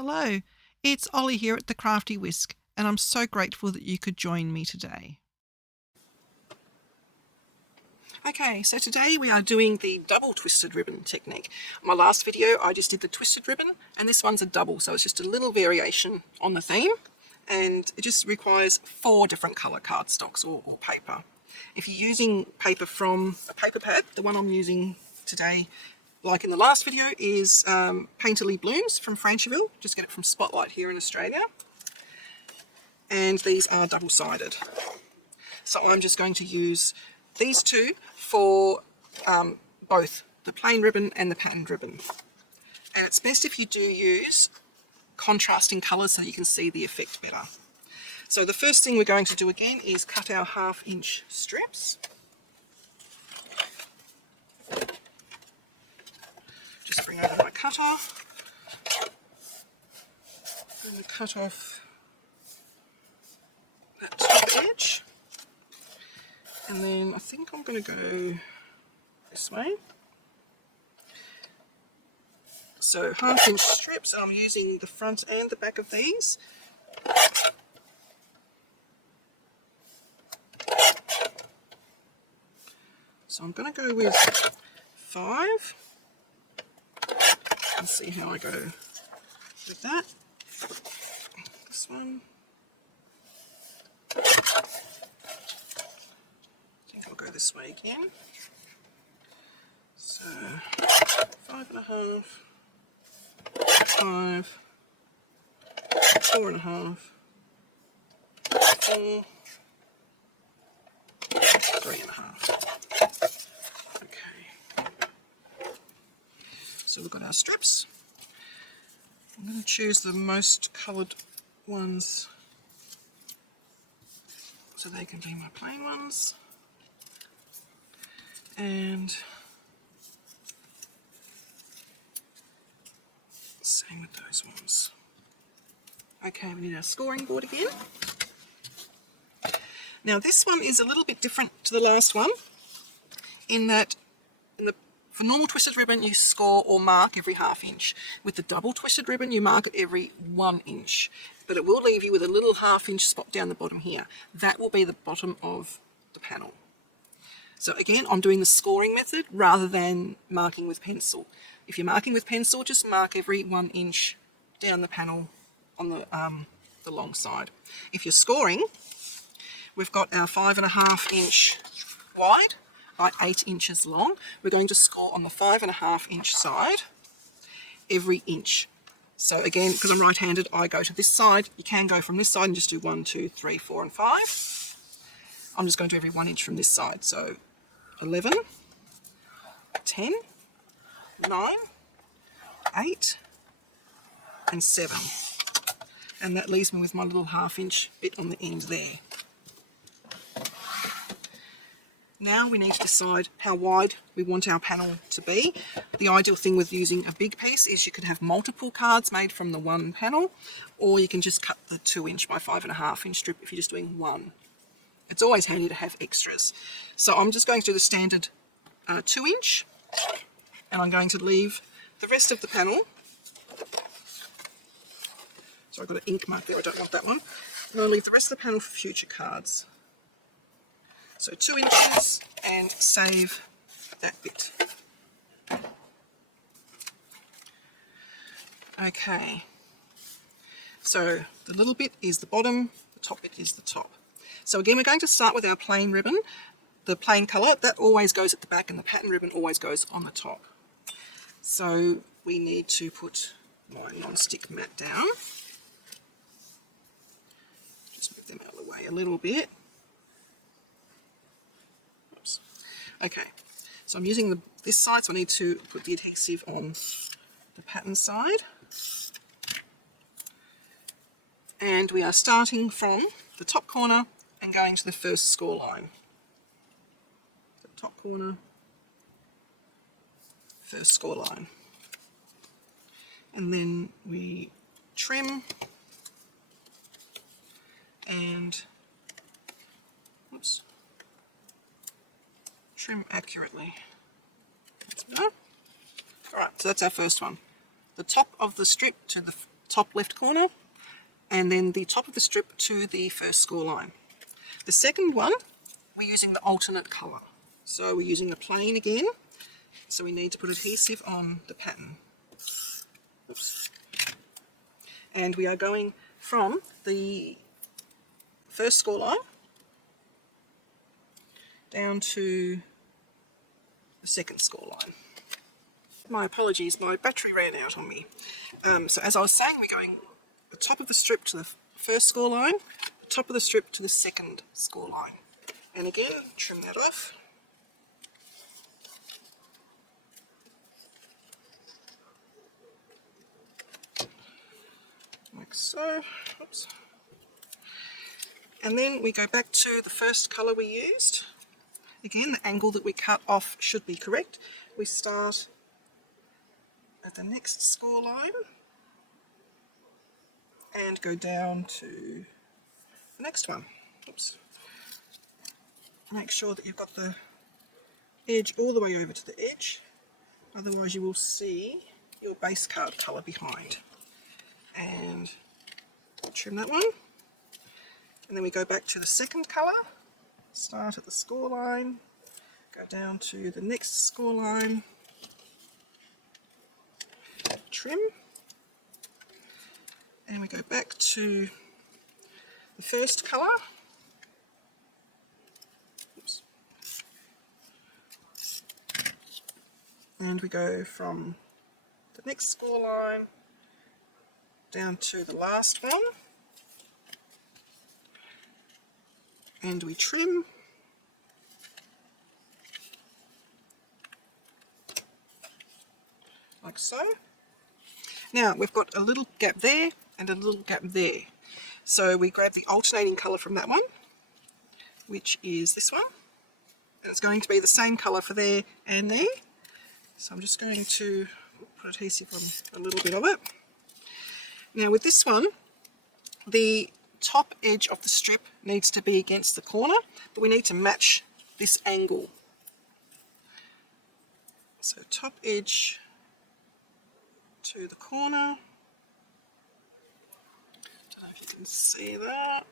Hello, it's Ollie here at the Crafty Whisk, and I'm so grateful that you could join me today. Okay, so today we are doing the double twisted ribbon technique. My last video I just did the twisted ribbon, and this one's a double, so it's just a little variation on the theme, and it just requires 4 different colour cardstocks or paper. If you're using paper from a paper pad, the one I'm using today, like in the last video, is Painterly Blooms from Francheville. Just get it from Spotlight here in Australia. And these are double-sided. So I'm just going to use these two for both the plain ribbon and the patterned ribbon. And it's best if you do use contrasting colours so you can see the effect better. So the first thing we're going to do again is cut our 1/2-inch strips. Just bring over my cutter and cut off that top edge, and then I think I'm going to go this way. So 1/2-inch strips, and I'm using the front and the back of these. So I'm going to go with 5 and see how I go with that. This one. I think I'll go this way again. So 5.5, 5, 4.5, 4, 3.5. Okay. So we've got our strips. I'm going to choose the most coloured ones so they can be my plain ones. And same with those ones. Okay, we need our scoring board again. Now this one is a little bit different to the last one in that for normal twisted ribbon you score or mark every 1/2 inch. With the double twisted ribbon you mark it every 1 inch, but it will leave you with a little 1/2 inch spot down the bottom here. That will be the bottom of the panel. So again, I'm doing the scoring method rather than marking with pencil. If you're marking with pencil, just mark every 1 inch down the panel on the long side. If you're scoring, we've got our 5.5 inch wide by 8 inches long. We're going to score on the 5.5 inch side every inch. So again, because I'm right-handed, I go to this side. You can go from this side and just do 1, 2, 3, 4, and 5. I'm just going to do every 1 inch from this side. So 11, 10, 9, 8, and 7. And that leaves me with my little 1/2 inch bit on the end there. Now we need to decide how wide we want our panel to be. The ideal thing with using a big piece is you could have multiple cards made from the one panel, or you can just cut the 2 inch by 5.5 inch strip if you're just doing one. It's always handy to have extras. So I'm just going to do the standard 2 inch, and I'm going to leave the rest of the panel. So I've got an ink mark there, I don't want that one. And I'll leave the rest of the panel for future cards. So 2 inches, and save that bit. Okay, so the little bit is the bottom, the top bit is the top. So again, we're going to start with our plain ribbon. The plain colour, that always goes at the back, and the pattern ribbon always goes on the top. So we need to put my non-stick mat down. Just move them out of the way a little bit. Oops. Okay, so I'm using this side, so I need to put the adhesive on the pattern side. And we are starting from the top corner and going to the first score line. So top corner, first score line. And then we trim and trim accurately. All right, so that's our first one. The top of the strip to top left corner, and then the top of the strip to the first score line. The second one, we're using the alternate colour. So we're using the plain again, so we need to put adhesive on the pattern. Oops. And we are going from the first score line down to the second score line. My apologies, my battery ran out on me. So as I was saying, we're going the top of the strip to the first score line, top of the strip to the second score line. And again, trim that off. Like so. Oops. And then we go back to the first colour we used. Again, the angle that we cut off should be correct. We start at the next score line and go down to the next one. Oops. Make sure that you've got the edge all the way over to the edge, otherwise you will see your base card colour behind. And trim that one. And then we go back to the second colour, start at the score line, go down to the next score line, trim, and we go back to the first colour. Oops. And we go from the next score line down to the last one, and we trim, like so. Now we've got a little gap there and a little gap there, so we grab the alternating colour from that one, which is this one, and it's going to be the same colour for there and there. So I'm just going to put adhesive on a little bit of it. Now with this one, the top edge of the strip needs to be against the corner, but we need to match this angle. So top edge to the corner. Don't know if you can see that.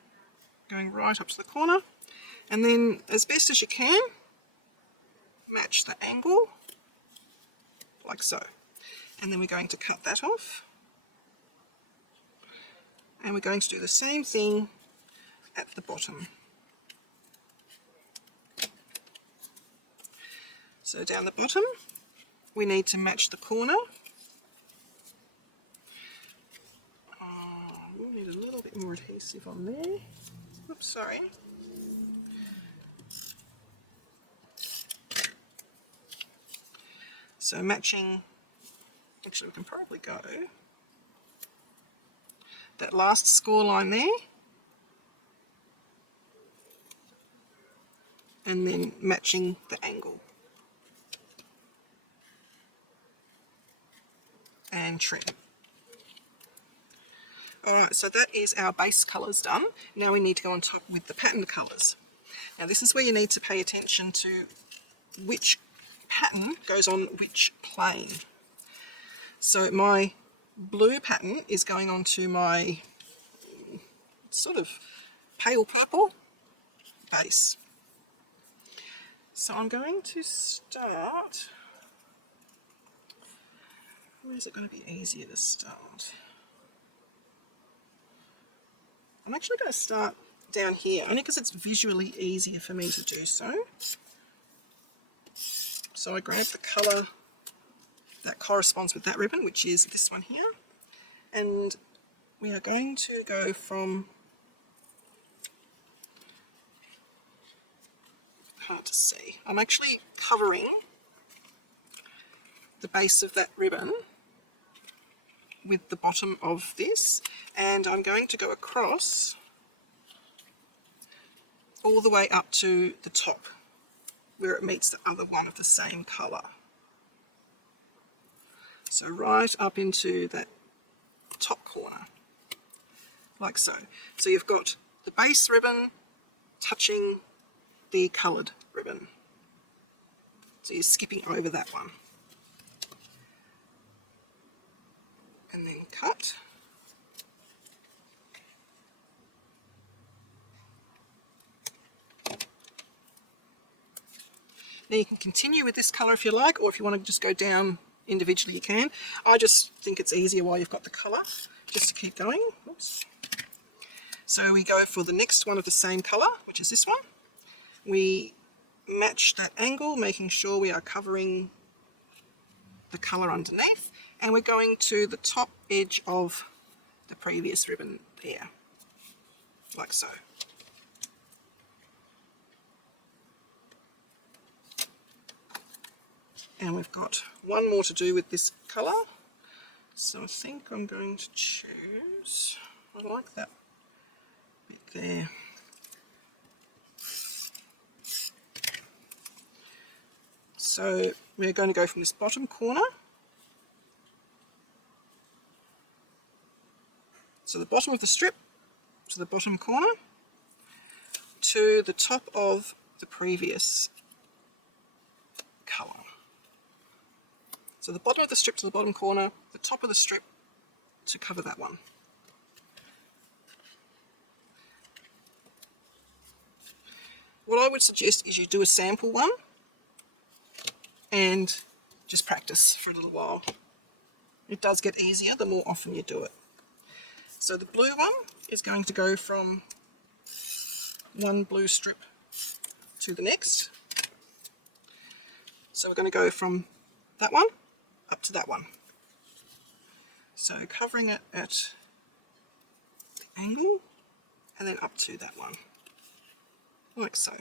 Going right up to the corner. And then as best as you can, match the angle, like so. And then we're going to cut that off. And we're going to do the same thing at the bottom. So down the bottom, we need to match the corner. We'll need a little bit more adhesive on there. Oops, sorry. So matching, actually we can probably go that last score line there, and then matching the angle. And trim. Alright, so that is our base colours done. Now we need to go on top with the pattern colours. Now this is where you need to pay attention to which pattern goes on which plane. So my blue pattern is going on to my sort of pale purple base. So I'm going to start, where is it going to be easier to start? I'm actually going to start down here, only because it's visually easier for me to do so. So I grab the colour that corresponds with that ribbon, which is this one here, and we are going to go from, hard to see, I'm actually covering the base of that ribbon with the bottom of this, and I'm going to go across all the way up to the top where it meets the other one of the same colour. So right up into that top corner, like so. So you've got the base ribbon touching the coloured ribbon. So you're skipping over that one. And then cut. Now you can continue with this colour if you like, or if you want to just go down individually you can. I just think it's easier while you've got the colour just to keep going. Oops. So we go for the next one of the same colour, which is this one. We match that angle, making sure we are covering the colour underneath, and we're going to the top edge of the previous ribbon there, like so. And we've got one more to do with this colour, so I think I'm going to choose, I like that bit there. So we're going to go from this bottom corner, so the bottom of the strip to the bottom corner, to the top of the previous colour. So the bottom of the strip to the bottom corner, the top of the strip to cover that one. What I would suggest is you do a sample one and just practice for a little while. It does get easier the more often you do it. So the blue one is going to go from one blue strip to the next. So we're going to go from that one up to that one. So covering it at the angle and then up to that one, like so.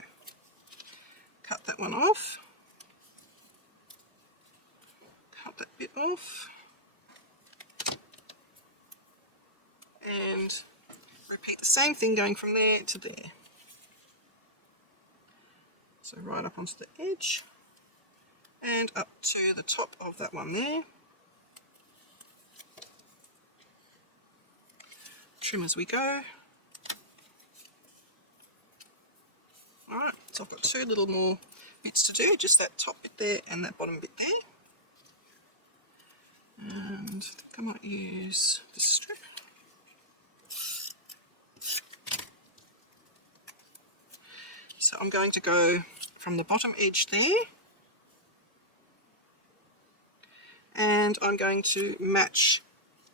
Cut that one off, cut that bit off, and repeat the same thing going from there to there. So right up onto the edge and up to the top of that one there. Trim as we go. Alright, so I've got two little more bits to do, just that top bit there and that bottom bit there. And I think I might use this strip. So I'm going to go from the bottom edge there, and I'm going to match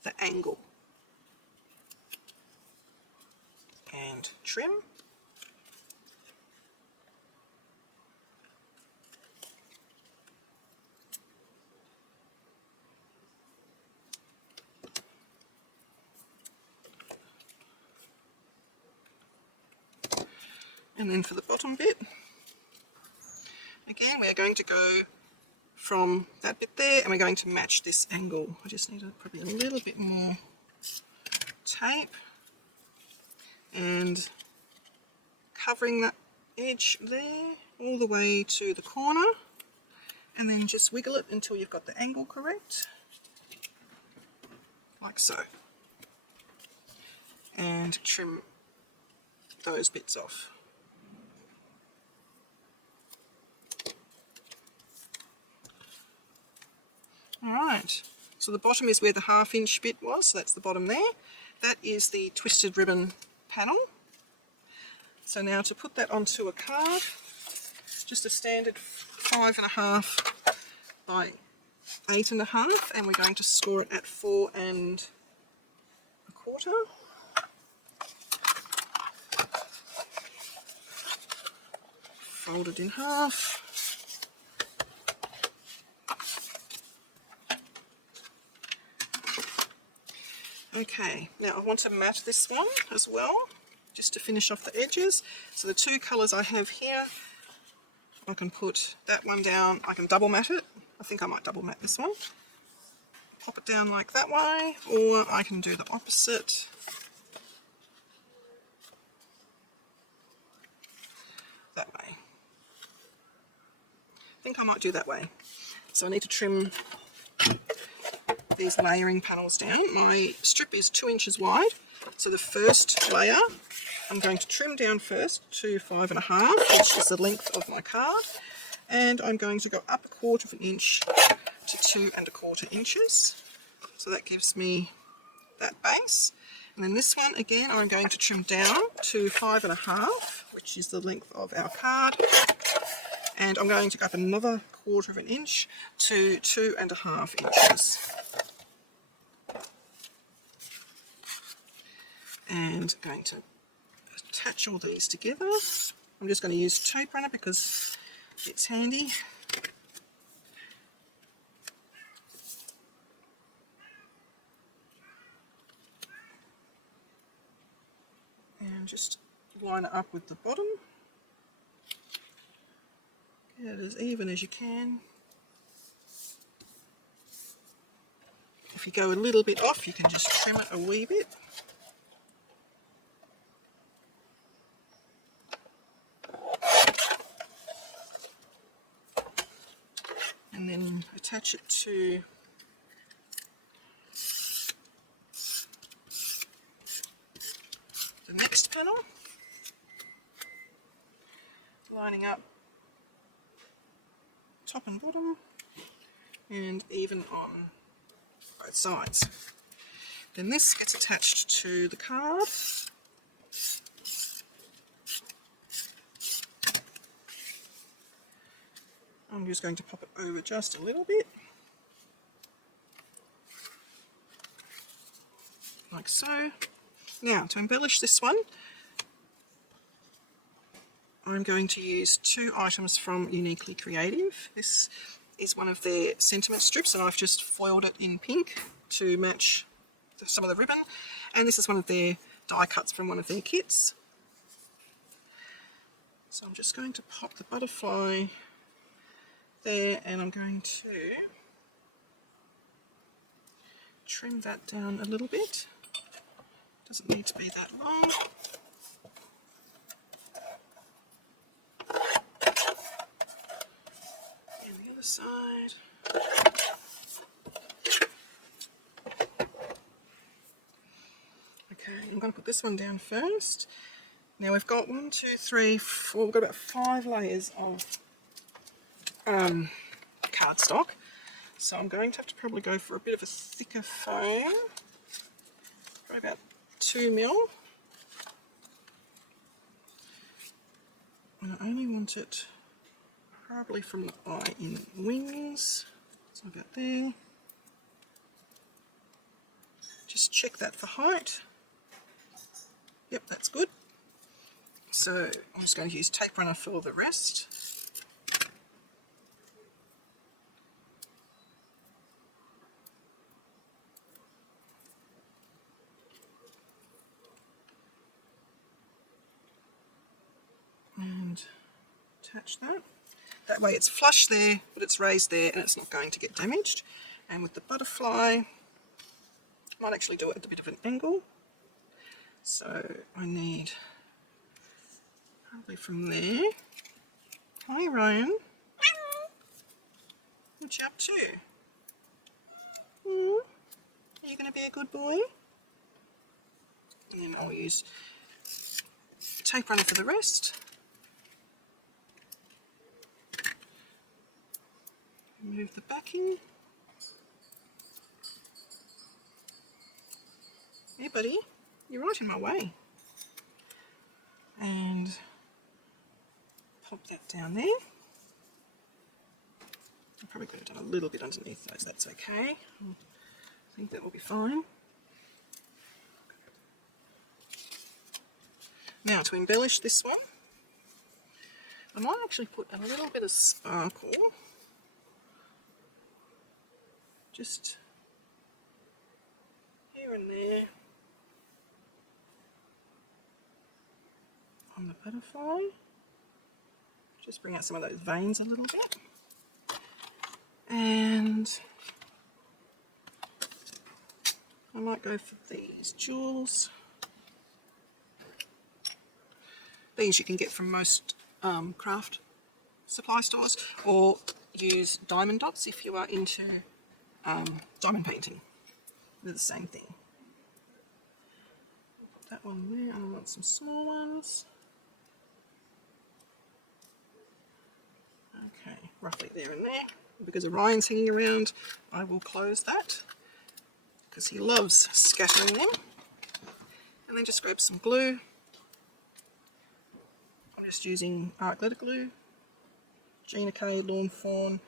the angle and trim. And then for the bottom bit, again we are going to go from that bit there and we're going to match this angle. I just need probably a little bit more tape, and covering that edge there all the way to the corner, and then just wiggle it until you've got the angle correct, like so, and trim those bits off. Alright, so the bottom is where the 1/2 inch bit was, so that's the bottom there. That is the twisted ribbon panel. So now to put that onto a card, just a standard 5.5 by 8.5, and we're going to score it at 4 1/4. Fold it in half. Okay, now I want to mat this one as well, just to finish off the edges. So the two colours I have here, I can put that one down, I can double mat it. I think I might double mat this one. Pop it down like that way, or I can do the opposite. That way. I think I might do that way. So I need to trim these layering panels down. My strip is 2 inches wide, so the first layer I'm going to trim down first to 5.5, which is the length of my card, and I'm going to go up 1/4 inch to 2.25 inches. So that gives me that base. And then this one again I'm going to trim down to 5.5, which is the length of our card, And I'm going to go up another 1/4 inch to 2.5 inches. And going to attach all these together. I'm just going to use tape runner because it's handy. And just line it up with the bottom. Get it as even as you can. If you go a little bit off, you can just trim it a wee bit. And then attach it to the next panel, lining up top and bottom and even on both sides. Then this gets attached to the card. I'm just going to pop it over just a little bit, like so. Now, to embellish this one, I'm going to use 2 items from Uniquely Creative. This is one of their sentiment strips, and I've just foiled it in pink to match some of the ribbon. And this is one of their die cuts from one of their kits. So I'm just going to pop the butterfly there, and I'm going to trim that down a little bit. Doesn't need to be that long. And the other side. Okay, I'm going to put this one down first. Now we've got 1, 2, 3, 4, we've got about 5 layers of cardstock. So I'm going to have to probably go for a bit of a thicker foam, probably about 2 mil. And I only want it probably from the eye in wings, so about there. Just check that for height. Yep, that's good. So I'm just going to use tape runner for the rest. And attach that. That way it's flush there, but it's raised there, and it's not going to get damaged. And with the butterfly, I might actually do it at a bit of an angle. So I need probably from there. Hi Ryan. What you up to? Are you going to be a good boy? And then I'll use tape runner for the rest. Move the backing. Hey buddy, you're right in my way. And pop that down there. I probably could have done a little bit underneath those, that's okay. I think that will be fine. Now to embellish this one, I might actually put a little bit of sparkle just here and there on the butterfly. Just bring out some of those veins a little bit. And I might go for these jewels. These you can get from most craft supply stores, or use diamond dots if you are into diamond painting. They're the same thing. Put that one there, and I want some small ones. Okay, roughly there and there. Because Orion's hanging around, I will close that because he loves scattering them. And then just grab some glue. I'm just using art glitter glue, Gina K, Lawn Fawn,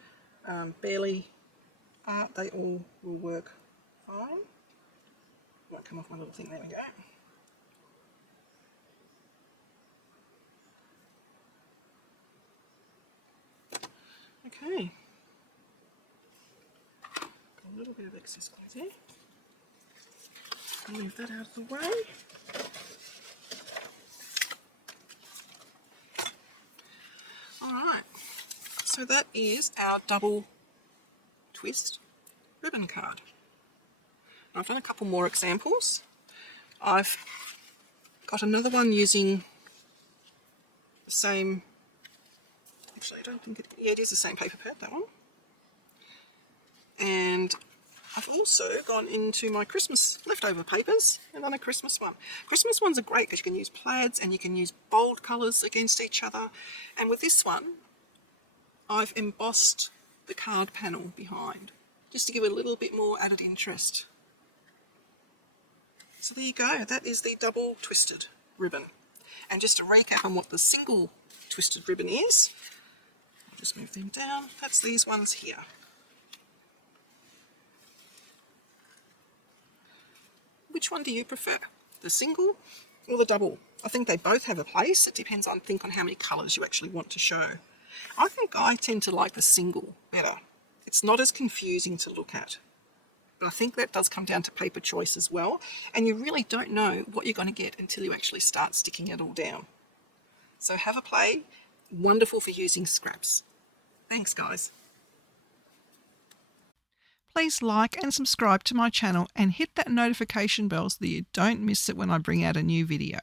Barely Art, they all will work fine. Won't come off my little thing, there we go. Okay. Got a little bit of excess glue there. I'll leave that out of the way. Alright, so that is our double twist ribbon card. I've done a couple more examples. I've got another one using the same, actually I don't think it is the same paper pad, that one. And I've also gone into my Christmas leftover papers and done a Christmas one. Christmas ones are great because you can use plaids and you can use bold colours against each other. And with this one, I've embossed the card panel behind, just to give it a little bit more added interest. So there you go, that is the double twisted ribbon. And just to recap on what the single twisted ribbon is, I'll just move them down, that's these ones here. Which one do you prefer, the single or the double? I think they both have a place. It depends on, on how many colours you actually want to show. I think I tend to like the single better. It's not as confusing to look at. But I think that does come down to paper choice as well. And you really don't know what you're going to get until you actually start sticking it all down. So have a play. Wonderful for using scraps. Thanks, guys. Please like and subscribe to my channel and hit that notification bell so that you don't miss it when I bring out a new video.